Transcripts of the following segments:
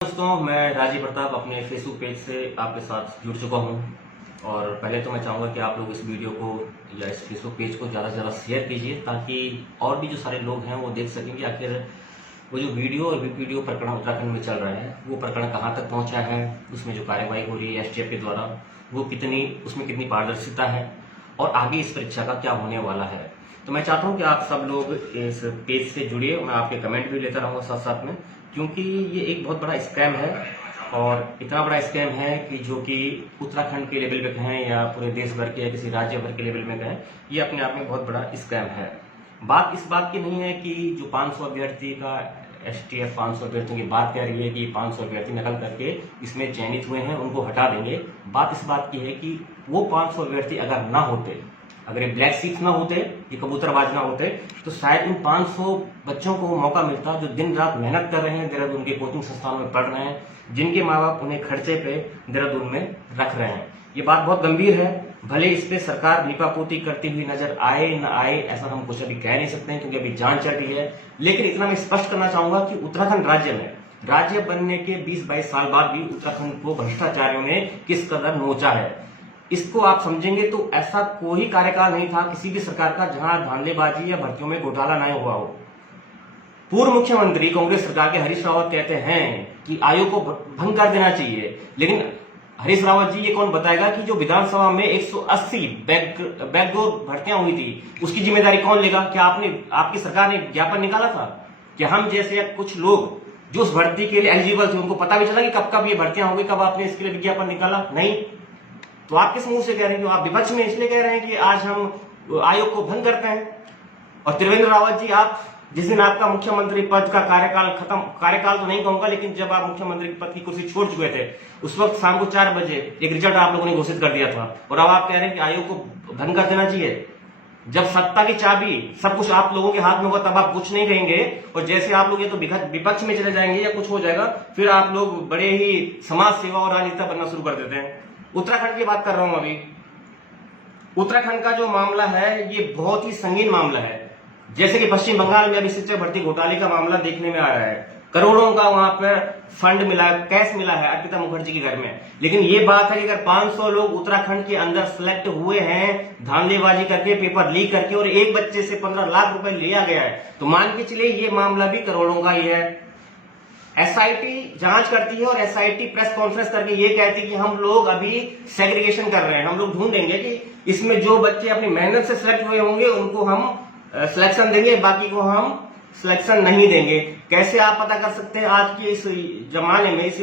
दोस्तों, मैं राजीव प्रताप अपने फेसबुक पेज से आपके साथ जुड़ चुका हूं। और पहले तो मैं चाहूँगा कि आप लोग इस वीडियो को या इस फेसबुक पेज को ज़्यादा से ज़्यादा शेयर कीजिए, ताकि और भी जो सारे लोग हैं वो देख सकें कि आखिर वो जो वीडियो और वीडियो प्रकरण उत्तराखंड में चल रहा है वो प्रकरण कहाँ तक पहुँचा है, उसमें जो कार्यवाही हो रही है एसटीएफ के द्वारा वो उसमें कितनी पारदर्शिता है और आगे इस परीक्षा का क्या होने वाला है। तो मैं चाहता हूँ कि आप सब लोग इस पेज से जुड़िए। मैं आपके कमेंट भी लेता रहूँगा साथ साथ में, क्योंकि ये एक बहुत बड़ा स्कैम है और इतना बड़ा स्कैम है कि जो कि उत्तराखंड के लेवल पे कहें या पूरे देश भर के या किसी राज्य भर के लेवल में कहें, ये अपने आप में बहुत बड़ा स्कैम है। बात इस बात की नहीं है कि जो 500 अभ्यर्थी का एसटीएफ 500 अभ्यर्थियों की बात कह रही है कि 500 अभ्यर्थी नकल करके इसमें चयनित हुए हैं, उनको हटा देंगे। बात इस बात की है कि वो 500 अभ्यर्थी अगर ना होते, अगर ये ब्लैक सीट्स ना होते, ये कबूतरबाज ना होते, तो शायद इन 500 बच्चों को मौका मिलता जो दिन रात मेहनत कर रहे हैं, देहरादून के कोचिंग संस्थानों में पढ़ रहे हैं, जिनके माँ बाप उन्हें खर्चे पे देहरादून में रख रहे हैं। ये बात बहुत गंभीर है। भले इस पे सरकार लीपापोती करती हुई नजर आए न आए, ऐसा हम कुछ अभी कह नहीं सकते हैं क्योंकि अभी जांच चल रही है। लेकिन इतना मैं स्पष्ट करना चाहूंगा कि उत्तराखंड राज्य बनने के 20-22 साल बाद भी उत्तराखंड को भ्रष्टाचारियों ने किस कदर नोचा है, इसको आप समझेंगे तो ऐसा कोई कार्यकाल नहीं था किसी भी सरकार का जहां धांधलीबाजी या भर्तियों में घोटाला नहीं हुआ हो। पूर्व मुख्यमंत्री कांग्रेस सरकार के हरीश रावत कहते हैं कि आयोग को भंग कर देना चाहिए, लेकिन हरीश रावत जी ये कौन बताएगा कि जो विधानसभा में 180 बैकडोर भर्तियां हुई थी उसकी जिम्मेदारी कौन लेगा? क्या आपकी सरकार ने ज्ञापन निकाला था कि हम जैसे कुछ लोग जो उस भर्ती के लिए एलिजिबल थे उनको पता भी चला कि कब कब ये भर्तियां होंगी, कब आपने इसके लिए विज्ञापन निकाला? नहीं। तो आप किस मुंह से कह रहे हैं? आप विपक्ष में इसलिए कह रहे हैं कि आज हम आयोग को भंग करते हैं। और त्रिवेंद्र रावत जी, आप जिस दिन आपका मुख्यमंत्री पद का कार्यकाल तो नहीं कहूंगा, लेकिन जब आप मुख्यमंत्री पद की कुर्सी छोड़ चुके थे उस वक्त शाम को 4 बजे एक रिजल्ट आप लोगों ने घोषित कर दिया था, और अब आप कह रहे हैं कि आयोग को भंग कर देना चाहिए। जब सत्ता की चाबी सब कुछ आप लोगों के हाथ में होगा तब आप कुछ नहीं कहेंगे, और जैसे आप लोग ये तो विपक्ष में चले जाएंगे या कुछ हो जाएगा, फिर आप लोग बड़े ही समाज सेवा और राजनीतिता बनना शुरू कर देते हैं। उत्तराखंड की बात कर रहा हूं अभी। उत्तराखंड का जो मामला है ये बहुत ही संगीन मामला है। जैसे कि पश्चिम बंगाल में अभी शिक्षक भर्ती घोटाले का मामला देखने में आ रहा है, करोड़ों का वहां पर फंड मिला, कैश मिला है अर्पिता मुखर्जी के घर में। लेकिन ये बात है कि अगर 500 लोग उत्तराखंड के अंदर सिलेक्ट हुए हैं धांधलीबाजी करके, पेपर लीक करके, और एक बच्चे से 15 लाख रुपए लिया गया है, तो मान के चलिए ये मामला भी करोड़ों का ही है। एसआईटी जांच करती है और एसआईटी प्रेस कॉन्फ्रेंस करके ये कहती है कि हम लोग अभी सेग्रीगेशन कर रहे हैं, हम लोग ढूंढेंगे कि इसमें जो बच्चे अपनी मेहनत से सिलेक्ट हुए होंगे उनको हम सिलेक्शन देंगे, बाकी को हम सिलेक्शन नहीं देंगे। कैसे आप पता कर सकते हैं आज के इस जमाने में, इस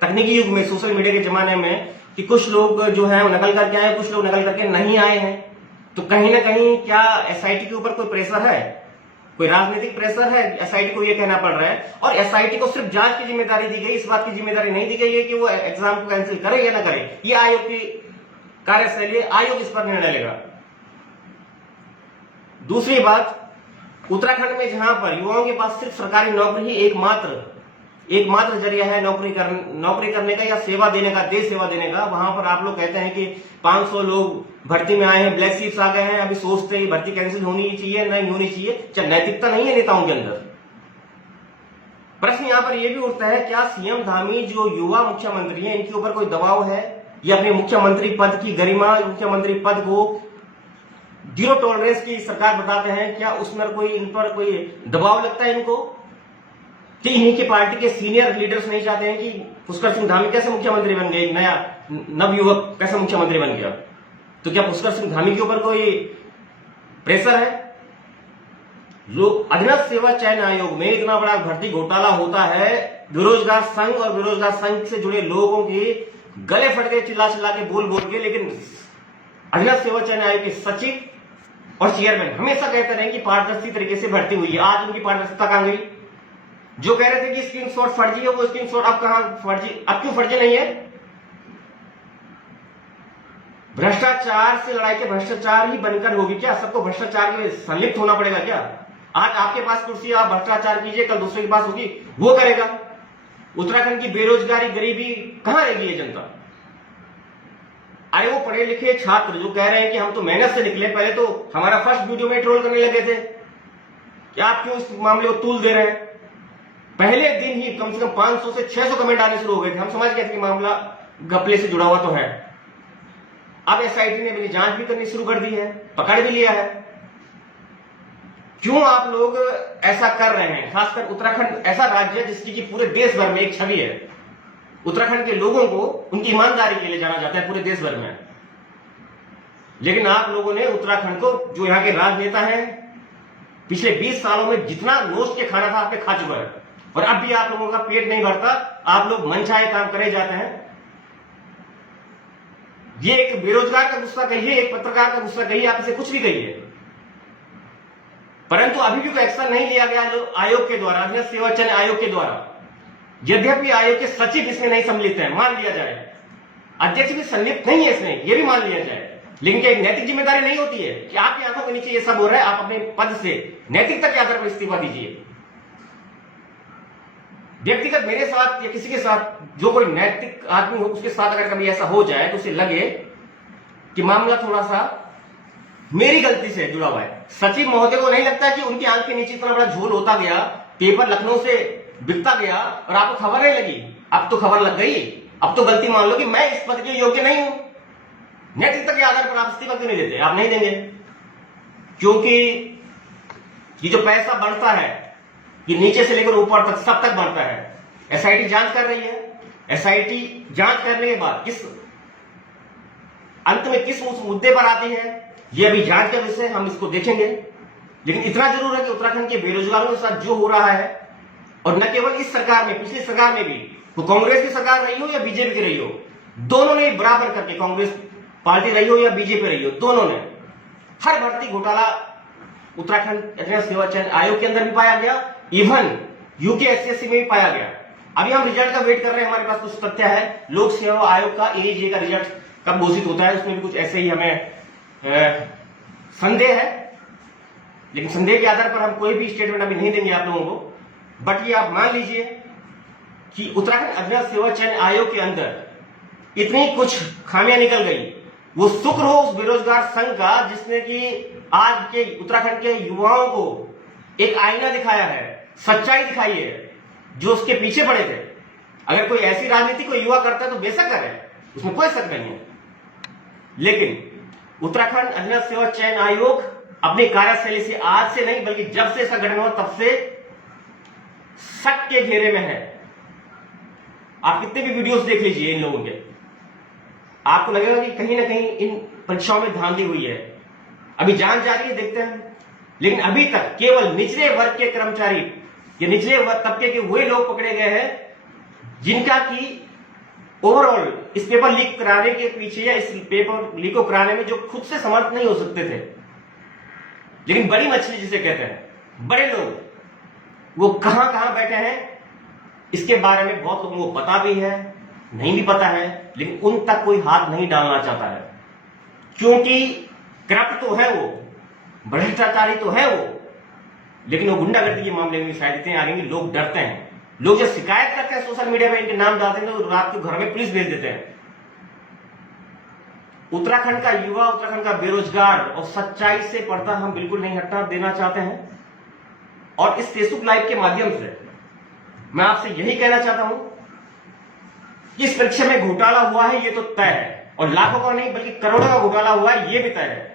तकनीकी युग में, सोशल मीडिया के जमाने में, कि कुछ लोग जो है नकल करके आए, कुछ लोग नकल करके नहीं आए हैं? तो कहीं ना कहीं क्या एसआईटी के ऊपर कोई प्रेशर है, कोई राजनीतिक प्रेशर है? एसआईटी को ये कहना पड़ रहा है, और एसआईटी को सिर्फ जांच की जिम्मेदारी दी गई, इस बात की जिम्मेदारी नहीं दी गई है कि वो एग्जाम को कैंसिल करे या ना करे। ये आयोग की कार्यशैली, आयोग इस पर निर्णय लेगा। दूसरी बात, उत्तराखंड में जहां पर युवाओं के पास सिर्फ सरकारी नौकरी ही एकमात्र जरिया है नौकरी करने का या सेवा देने का, देश सेवा देने का, वहां पर आप लोग कहते हैं कि 500 लोग भर्ती में आए हैं, ब्लैक सीट्स आ गए हैं, अभी सोचते हैं भर्ती कैंसिल होनी चाहिए, नहीं होनी चाहिए। क्या नैतिकता नहीं है नेताओं के अंदर? प्रश्न यहां पर यह भी उठता है, क्या सीएम धामी जो युवा मुख्यमंत्री हैं इनके ऊपर कोई दबाव है? ये अपने मुख्यमंत्री पद की गरिमा, मुख्यमंत्री पद को जीरो टॉलरेंस की सरकार बताते हैं, क्या उसमें कोई इन पर कोई दबाव लगता है इनको कि इन्हीं की पार्टी के सीनियर लीडर्स नहीं चाहते हैं कि पुष्कर सिंह धामी कैसे मुख्यमंत्री बन गए, नया नवयुवक कैसे मुख्यमंत्री बन गया? तो क्या पुष्कर सिंह धामी के ऊपर कोई प्रेशर है? जो अधीनस्थ सेवा चयन आयोग में इतना बड़ा भर्ती घोटाला होता है, बेरोजगार संघ और बेरोजगार संघ से जुड़े लोगों की गले फट गए चिल्ला चिल्ला के, बोल बोल के, लेकिन अधीनस्थ सेवा चयन आयोग के सचिव और चेयरमैन हमेशा कहते रहे कि पारदर्शी तरीके से भर्ती हुई है। आज उनकी पारदर्शिता कहां गई? जो कह रहे थे कि स्क्रीनशॉट फर्जी है, वो स्क्रीनशॉट अब कहां फर्जी, अब क्यों फर्जी नहीं है? भ्रष्टाचार से लड़ाई के भ्रष्टाचार ही बनकर होगी क्या? सबको भ्रष्टाचार में संलिप्त होना पड़ेगा क्या? आज आपके पास कुर्सी, आप भ्रष्टाचार कीजिए, कल दूसरे के पास होगी, वो करेगा। उत्तराखंड की बेरोजगारी, गरीबी कहां रहेगी ये जनता? अरे वो पढ़े लिखे छात्र जो कह रहे हैं कि हम तो मेहनत से निकले, पहले तो हमारा फर्स्ट वीडियो में ट्रोल करने लगे थे कि आप क्यों इस मामले को तूल दे रहे हैं। पहले दिन ही कम से कम 500 से 600 कमेंट आने शुरू हो गए थे। हम समझ गए थे कि मामला घपले से जुड़ा हुआ तो है। अब एसआईटी ने मेरी जांच भी करनी शुरू कर दी है, पकड़ भी लिया है। क्यों आप लोग ऐसा कर रहे हैं? खासकर उत्तराखंड ऐसा राज्य है जिसकी कि पूरे देश भर में एक छवि है। उत्तराखंड के लोगों को उनकी ईमानदारी के लिए जाना जाता है पूरे देश भर में। लेकिन आप लोगों ने उत्तराखंड को, जो यहाँ के राजनेता हैं, पिछले 20 सालों में जितना नोच के खाना था आपने खा चुका है। और अब भी आप लोगों का पेट नहीं भरता, आप लोग मनचाहे काम करे जाते हैं। ये एक बेरोजगार का गुस्सा कहिए, एक पत्रकार का गुस्सा कहिए, आप इसे कुछ भी कहिए, परंतु अभी भी कोई एक्शन नहीं लिया गया जो आयोग के द्वारा, अध्यक्ष सेवा चयन आयोग के द्वारा। यद्यपि आयोग के सचिव इसमें नहीं सम्मिलित है, मान लिया जाए, अध्यक्ष भी संलिप्त नहीं है इसमें, यह भी मान लिया जाए, लेकिन क्या नैतिक जिम्मेदारी नहीं होती है कि आपकी आंखों के नीचे ये सब हो रहा है, आप अपने पद से नैतिकता के आधार पर इस्तीफा दीजिए। व्यक्तिगत मेरे साथ या किसी के साथ जो कोई नैतिक आदमी हो, उसके साथ अगर कभी ऐसा हो जाए तो उसे लगे कि मामला थोड़ा सा मेरी गलती से जुड़ा हुआ है। सचिव महोदय को नहीं लगता कि उनकी आंख के नीचे इतना बड़ा झोल होता गया, पेपर लखनऊ से बिकता गया और आपको खबर नहीं लगी? अब तो खबर लग गई, अब तो गलती मान लो कि मैं इस पद के योग्य नहीं हूं। नैतिकता के आधार पर आप इस्तीफा क्यों नहीं देते? आप नहीं देंगे क्योंकि ये जो पैसा बढ़ता है ये नीचे से लेकर ऊपर तक सब तक बढ़ता है। एसआईटी जांच कर रही है, एसआईटी जांच करने के बाद किस अंत में किस मुद्दे पर आती है ये अभी जांच का विषय, हम इसको देखेंगे। लेकिन इतना जरूर है कि उत्तराखंड के बेरोजगारों के साथ जो हो रहा है, और न केवल इस सरकार में, पिछली सरकार में भी, वो कांग्रेस की सरकार रही हो या बीजेपी की रही हो, दोनों ने बराबर करके, कांग्रेस पार्टी रही हो या बीजेपी रही हो, दोनों ने हर भर्ती घोटाला उत्तराखंड अध्यक्ष सेवा चयन आयोग के अंदर भी पाया गया, इवन यूकेएसएससी में भी पाया गया। अभी हम रिजल्ट का वेट कर रहे हैं, हमारे पास कुछ तथ्य है। लोक सेवा आयोग का एजे का रिजल्ट कब घोषित होता है, उसमें भी कुछ ऐसे ही हमें संदेह है, लेकिन संदेह के आधार पर हम कोई भी स्टेटमेंट अभी नहीं देंगे आप लोगों को। बट ये आप मान लीजिए कि उत्तराखंड अध्यक्ष सेवा चयन आयोग के अंदर इतनी कुछ खामियां निकल गई। वो शुक्र हो उस बेरोजगार संघ का जिसने कि आज के उत्तराखंड के युवाओं को एक आईना दिखाया है, सच्चाई दिखाई है, जो उसके पीछे पड़े थे। अगर कोई ऐसी राजनीति को युवा करता है तो बेशक करे, उसमें कोई शक नहीं है। लेकिन उत्तराखंड अध्यक्ष सेवा चयन आयोग अपनी कार्यशैली से आज से नहीं बल्कि जब से ऐसा घटना हुआ तब से शक के घेरे में है। आप कितने भी वीडियोस देख लीजिए इन लोगों के, आपको लगेगा कि कहीं ना कहीं इन परीक्षाओं में धांधली हुई है। अभी जांच जारी है, देखते हैं। लेकिन अभी तक केवल निचले वर्ग के कर्मचारी या निचले तबके के वे लोग पकड़े गए हैं जिनका कि ओवरऑल इस पेपर लीक कराने के पीछे या इस पेपर लीक को कराने में जो खुद से समर्थ नहीं हो सकते थे, लेकिन बड़ी मछली जिसे कहते हैं, बड़े लोग, वो कहां कहां बैठे हैं इसके बारे में बहुत लोगों को पता भी है, नहीं भी पता है, लेकिन उन तक कोई हाथ नहीं डालना चाहता है। क्योंकि करप्ट तो है वो, भ्रष्टाचारी तो है वो, लेकिन वो गुंडागर्दी के मामले में शायद इतने आगे लोग डरते हैं। लोग जब शिकायत करते हैं सोशल मीडिया पे, इनके नाम डालते हैं तो रात को घर में पुलिस भेज देते हैं। उत्तराखंड का युवा, उत्तराखंड का बेरोजगार और सच्चाई से पर्दा हम बिल्कुल नहीं हटना देना चाहते हैं। और इस फेसबुक लाइव के माध्यम से मैं आपसे यही कहना चाहता हूं कि इस परीक्षा में घोटाला हुआ है ये तो तय है, और लाखों का नहीं बल्कि करोड़ों का घोटाला हुआ है ये भी तय है।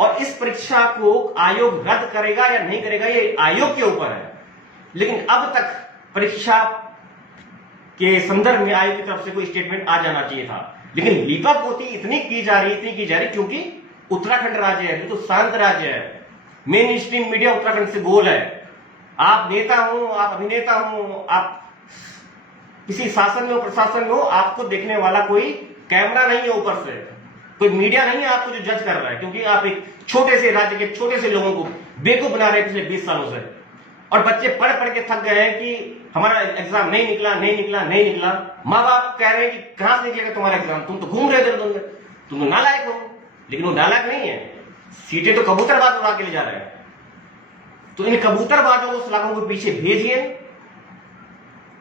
और इस परीक्षा को आयोग रद्द करेगा या नहीं करेगा ये आयोग के ऊपर है। लेकिन अब तक परीक्षा के संदर्भ में आयोग की तरफ से कोई स्टेटमेंट आ जाना चाहिए था, लेकिन लीपापोती इतनी की जा रही क्योंकि उत्तराखंड राज्य है, तो शांत राज्य है, मेन स्ट्रीम मीडिया उत्तराखंड से गोल है। आप नेता हो, आप अभिनेता हो, आप किसी शासन में हो, प्रशासन में हो, आपको देखने वाला कोई कैमरा नहीं है ऊपर से, कोई मीडिया नहीं है आपको जो जज कर रहा है, क्योंकि आप एक छोटे से राज्य के छोटे से लोगों को बेवकूफ बना रहे हैं पिछले 20 सालों से। और बच्चे पढ़ पढ़ के थक गए हैं कि हमारा एग्जाम नहीं निकला। माँ बाप कह रहे हैं कि कहां से निकलेगा तुम्हारा एग्जाम, तुम तो घूम रहे थे, तुम तो नालायक हो। लेकिन वो नालायक नहीं है, सीटें तो कबूतरबाज उड़ा के ले जा रहे हैं। तो इन कबूतरबाजों को सलाखों के पीछे भेजिए।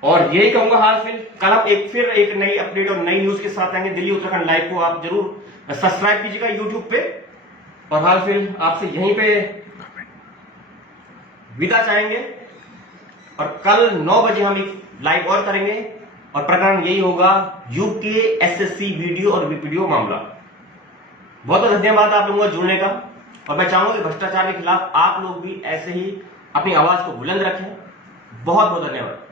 और यही कहूंगा, हाल फिर कल हम फिर एक नई अपडेट और नई न्यूज के साथ आएंगे। दिल्ली उत्तराखंड लाइव को आप जरूर सब्सक्राइब कीजिएगा यूट्यूब पे। और हाल फिर आपसे यहीं पे विदा चाहेंगे। और कल 9 बजे हम एक लाइव और करेंगे और प्रकरण यही होगा यूके एसएससी वीडियो और वीडियो मामला। बहुत बहुत धन्यवाद आप लोगों का जुड़ने का, और मैं चाहूंगा कि भ्रष्टाचार के खिलाफ आप लोग भी ऐसे ही अपनी आवाज को बुलंद रखें। बहुत बहुत धन्यवाद।